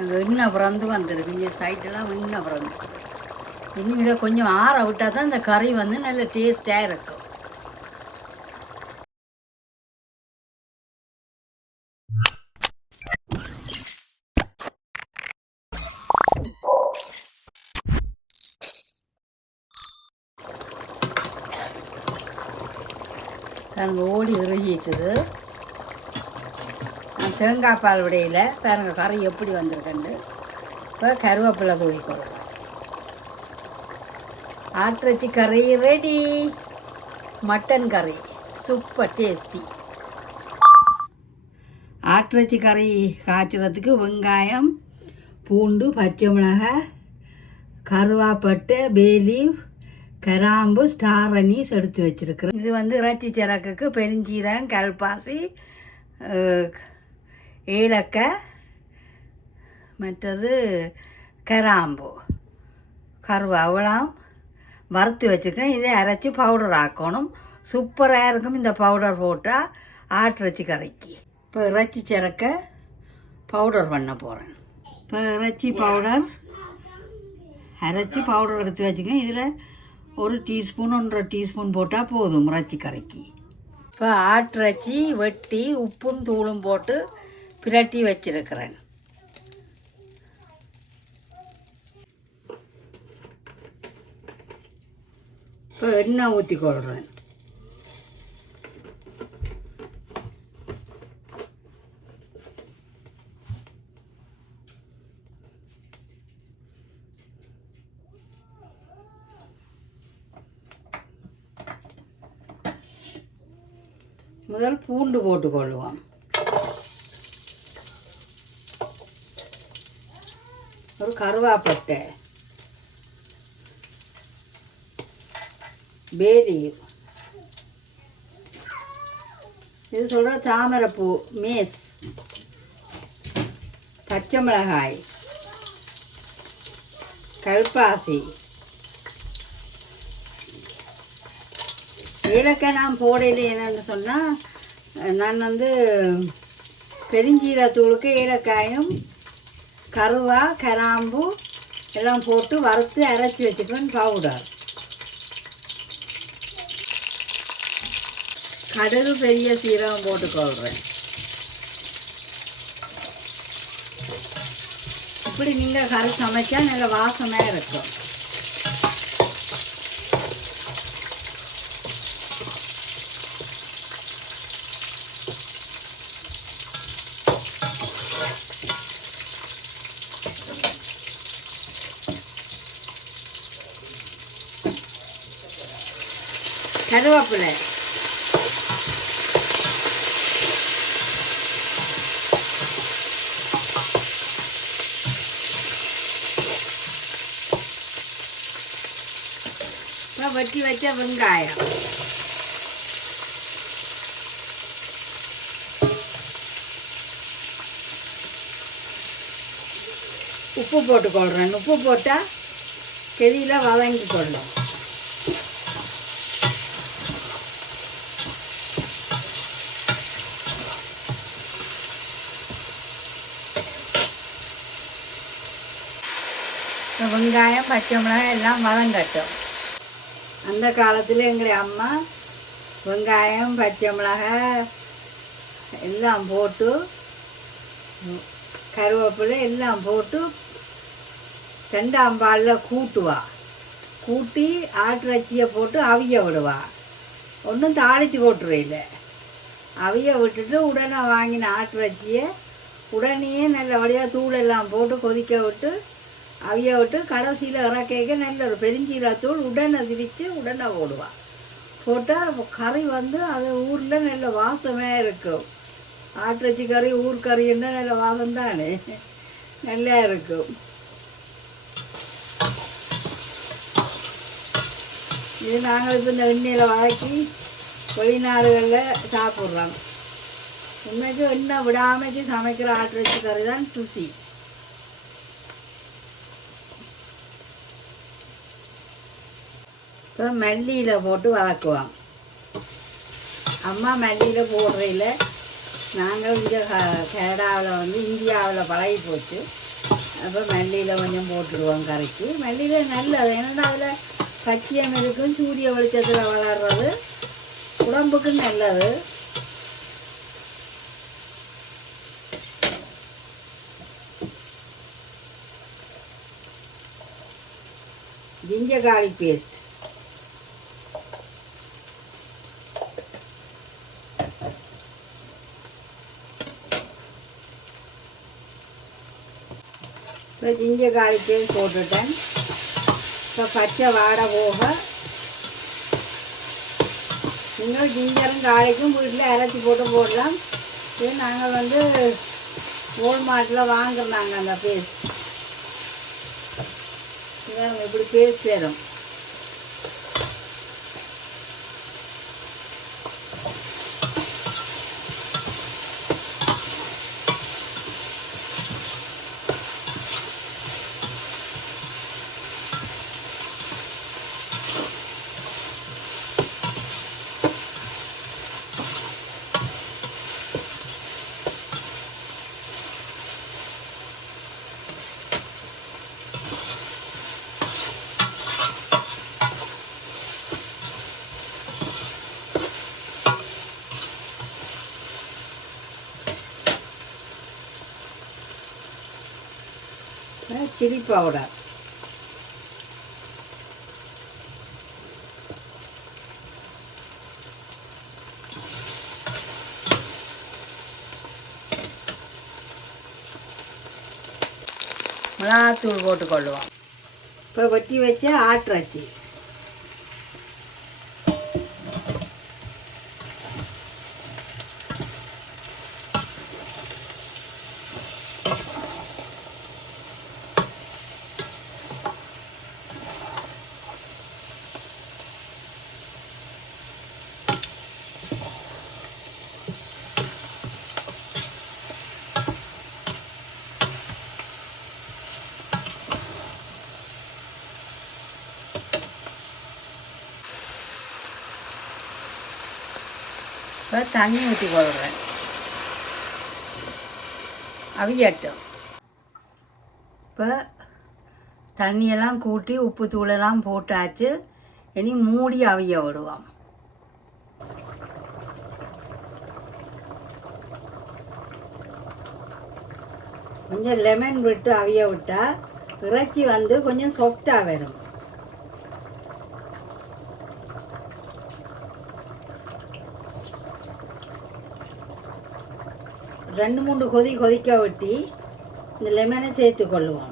எண்ணெய் பிறந்து வந்துருக்கு. இங்கே சைட்டெல்லாம் எண்ணெய் பிறந்து. இன்னும் இதை கொஞ்சம் ஆற விட்டால் தான் இந்த கறி வந்து நல்ல டேஸ்ட்டாக இருக்கும். நாங்கள் ஓடி இறுகிட்டுது. நான் தேங்காய் பால் விடையில் பாருங்கள் கறி எப்படி வந்திருக்கேன்னு. இப்போ கருவேப்பிலை தூவிக்கொள்ளும். ஆட்டிறைச்சி கறி ரெடி. மட்டன் கறி சூப்பர் டேஸ்டி. ஆட்டிறைச்சி கறி காய்ச்சறதுக்கு வெங்காயம், பூண்டு, பச்சை மிளகாய், கருவாப்பட்டை, பேலீஃப், கிராம்பு, ஸ்டார் அனீஸ் எடுத்து வச்சுருக்கிறேன். இது வந்து இறைச்சி சிறக்குக்கு பெருஞ்சீரகம், கல்பாசி, ஏலக்காய், மற்றது கிராம்பு, கருவேப்பிலாம் வறுத்து வச்சுருக்கேன். இதை அரைச்சி பவுடர் ஆக்கணும். சூப்பராக இருக்கும் இந்த பவுடர் போட்டால் ஆட்டிறைச்சி கறிக்கு. இப்போ இறைச்சி சிறக்க பவுடர் பண்ண போகிறேன். இப்போ இறைச்சி பவுடர் அரைச்சி பவுடர் எடுத்து வச்சுக்கேன். இதில் 1 டீஸ்பூன் 1.5 டீஸ்பூன் போட்டால் போதும் இறைச்சி கறிக்கு. இப்போ ஆட்டிறைச்சி வெட்டி உப்பும் தூளும் போட்டு பிரட்டி வச்சிருக்கிறேன். இப்போ எண்ணெய் ஊற்றி கொள்கிறேன். முதல் பூண்டு போட்டுக்கொள்ளுவோம். ஒரு கருவாப்பட்டை, பேலீஃப், இது சொல்கிற தாமரைப்பூ, மேஸ், பச்சை மிளகாய், கல்பாசி, ஏலக்காய் நான் போடையில் என்னென்னு சொன்னால் நான் வந்து பெருஞ்சீரத்தூளுக்கு ஏலக்காயும் கருவா கிராம்பு எல்லாம் போட்டு வறுத்து அரைச்சி வச்சுக்குவேன் பவுடர். கடுகு பெரிய சீரகம் போட்டுக்கொள்கிறேன். இப்படி நீங்கள் கறி சமைச்சா நல்ல வாசமாக இருக்கும். கருவேப்பிலை, வெட்டி வச்ச வெங்காயம், உப்பு போட்டுக்கொள்கிறேன். உப்பு போட்டால் கெதியில் வதங்கி கொள்ளும். வெங்காயம் பச்சை மிளகாய் எல்லாம் வதங்கட்டும். அந்த காலத்தில் எங்களுடைய அம்மா வெங்காயம் பச்சை மிளகாய் எல்லாம் போட்டு கருவேப்பிலை எல்லாம் போட்டு 2ஆம் பாலில் கூட்டுவா. கூட்டி ஆட்டிறைச்சியை போட்டு அவிய விடுவா. ஒன்றும் தாளித்து போட்டுருவில்ல. அவிய விட்டுட்டு உடனே வாங்கின ஆட்டிறைச்சியை உடனே நல்லபடியாக தூளெல்லாம் போட்டு கொதிக்க விட்டு அவிய விட்டு கடைசியில் இறக்க நல்ல ஒரு பெருஞ்சீரத்தூள் உடனே திரித்து உடனே போடுவாள். போட்டால் கறி வந்து அது ஊரில் நல்ல வாசமாக இருக்கும். ஆட்டிறைச்சி கறி ஊர் கறின்னா நல்ல வாசம் தானே, நல்லா இருக்கும். இது நாங்கள் இப்போ இந்த எண்ணெயில் வதக்கி வெளிநாடுகளில் சாப்பிட்றோம். உண்மைக்கு எண்ணெய் விடாமைக்கு சமைக்கிற ஆட்டிறைச்சி கறி தான் ருசி. இப்போ மல்லியில் போட்டு வதக்குவோம். அம்மா மல்லியில் போடுறையில் நாங்கள் இங்கே கனடாவில் வந்து இந்தியாவில் பழகி போச்சு. அப்போ மல்லியில் கொஞ்சம் போட்டுடுவோம் கரைச்சி. மல்லியில் நல்லது, ஏன்னா அதில் பச்சையம் இருக்கும், சூரிய வெளிச்சத்தில் வளர்றது உடம்புக்கு நல்லது. ஜிஞ்சர் கார்லிக் பேஸ்ட், இப்போ ஜிஞ்சர் கார்லிக் பேஸ்ட் போட்டுட்டேன். இப்போ பச்சை வாடை போக நீங்கள் ஜிஞ்சரும் கார்லிக்கும் வீட்டில் அரைச்சி போட்டு போடலாம். இது நாங்கள் வந்து வால்மார்ட்டில் வாங்குறாங்க அந்த பேஸ்ட். இப்படி பேஸ்ட் வரும். சில்லி பவுடர், மிளகாத்தூள் போட்டுக்கொள்ளுவோம். இப்போ வெட்டி வச்ச ஆட்டிறச்சி, இப்போ தண்ணி ஊற்றி கொள்கிறேன், அவியட்டும். இப்போ தண்ணியெல்லாம் கூட்டி உப்பு தூளெல்லாம் போட்டாச்சு. இனி மூடி அவிய விடுவோம். கொஞ்சம் லெமன் விட்டு அவிய விட்டால் இறைச்சி வந்து கொஞ்சம் சாஃப்டாக வரும். ரெண்டு மூணு கொதிக்க விட்டு இந்த லெமனை சேர்த்து கொள்ளுவோம்.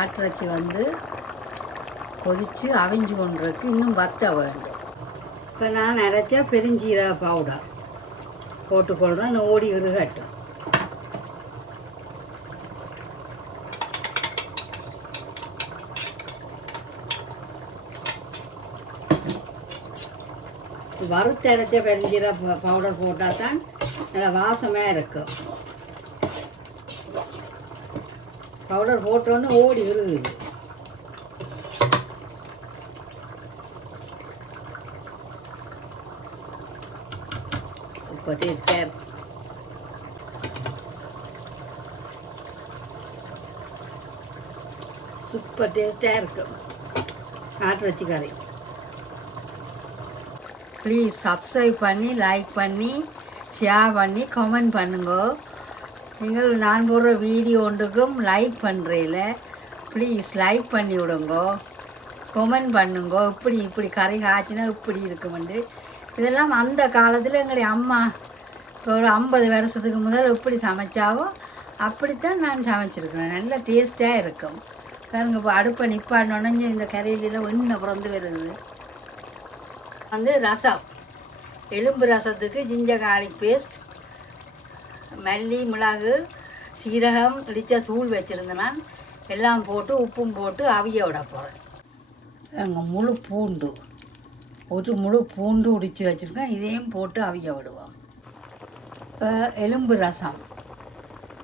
ஆட்டிறச்சி வந்து கொதித்து அவிஞ்சு கொண்டிருக்கு, இன்னும் வத்த வேண்டும். இப்போ நான் அரைச்சா பெருஞ்சீரக பவுடர் போட்டுக்கொள்கிறேன், ஓடி இருகட்டும். வறுத்து அரைச்ச பெருஞ்சீரக பவுடர் போட்டால் தான் நல்லா வாசமாக இருக்கும். பவுடர் போட்டோன்னு ஓடி இருக்குது. சூப்பர் டேஸ்டாக சூப்பர் டேஸ்டாக இருக்கும். ஆட்டிறைச்சி கறி. ப்ளீஸ் சப்ஸ்கிரைப் பண்ணி, லைக் பண்ணி, ஷேர் பண்ணி, கமெண்ட் பண்ணுங்க. நீங்கள் நான் போடுற வீடியோ ஒன்றுக்கும் லைக் பண்ணுறீல, ப்ளீஸ் லைக் பண்ணி விடுங்க, கமெண்ட் பண்ணுங்க. இப்படி கறி காய்ச்சினா இப்படி இருக்குமெண்டு. இதெல்லாம் அந்த காலத்தில் எங்களுடைய அம்மா ஒரு 50 வருஷத்துக்கு முதல் எப்படி சமைச்சாவோ அப்படித்தான் நான் சமைச்சிருக்கிறேன். நல்ல டேஸ்ட்டாக இருக்கும். பாருங்க, இப்போ அடுப்பை நிப்பாட்டினோடனே இந்த கறியிலாம் ஒன்று பிறந்து வருது. ரசம், எலும்பு ரசத்துக்கு ஜிஞ்சர் கார்லிக் பேஸ்ட், மல்லி, மிளகு, சீரகம் இடித்த தூள் வச்சுருந்தேன். நான் எல்லாம் போட்டு உப்பும் போட்டு அவிய விட போகிறேன். முழு பூண்டு, ஒரு முழு பூண்டு உடித்து வச்சுருக்கேன். இதையும் போட்டு அவிய விடுவோம். இப்போ எலும்பு ரசம்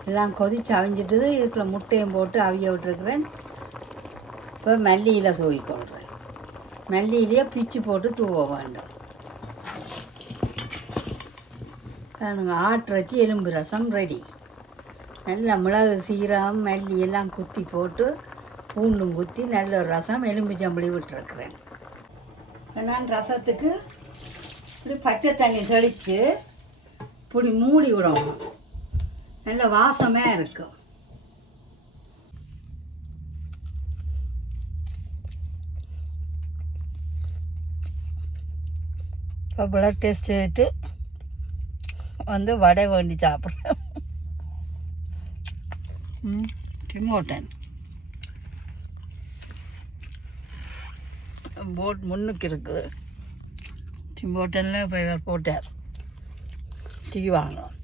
எல்லாம் கொதித்து அவிஞ்சிட்டுது. இதுக்குள்ள முட்டையும் போட்டு அவிய விட்டுருக்குறேன். இப்போ மல்லியில் தூவிக்கொள்கிறேன். மல்லியிலேயே பிச்சு போட்டு தூவ வேண்டும். ஆட்டிறைச்சி எலும்பு ரசம் ரெடி. நல்ல மிளகு, சீரகம், மல்லி எல்லாம் குத்தி போட்டு பூண்டும் குத்தி நல்ல ஒரு ரசம் எலும்பு ஜம்பளி விட்டுருக்குறேன். நான் ரசத்துக்கு இப்படி பச்சை தண்ணி தெளித்து இப்படி மூடி விடணும். நல்ல வாசமாக இருக்கும். இப்போ பிளட் டெஸ்ட் செய்துட்டு வடை வேண்டி சாப்பிட்றேன். டிமோட்டன் போட் முன்னுக்கு இருக்குது. டிமோட்டனில் இப்போ இவர் போட்டார். டீ வாங்கணும்.